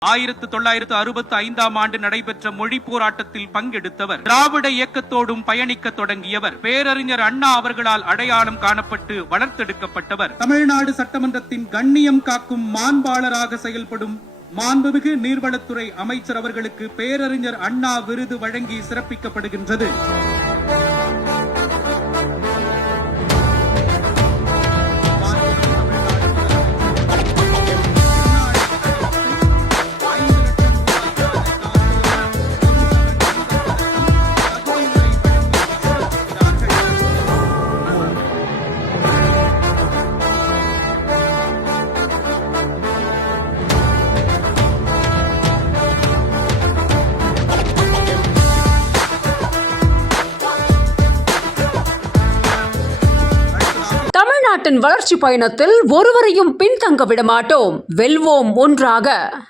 1965 ஆண்டு நடைபெற்ற மொழி போராட்டத்தில் பங்கெடுத்தவர். திராவிட இயக்கத்தோடும் பயணிக்க தொடங்கியவர். பேரறிஞர் அண்ணா அவர்களால் அடையாளம் காணப்பட்டு வளர்த்தெடுக்கப்பட்டவர். தமிழ்நாடு சட்டமன்றத்தின் கண்ணியம் காக்கும் மாண்பாளராக செயல்படும் மாண்புமிகு நீர்வளத்துறை அமைச்சர் அவர்களுக்கு பேரறிஞர் அண்ணா விருது வழங்கி சிறப்பிக்கப்படுகின்றது. தமிழ்நாட்டின் வளர்ச்சி பயணத்தில் ஒருவரையும் பின்தங்க விடமாட்டோம். வெல்வோம் ஒன்றாக.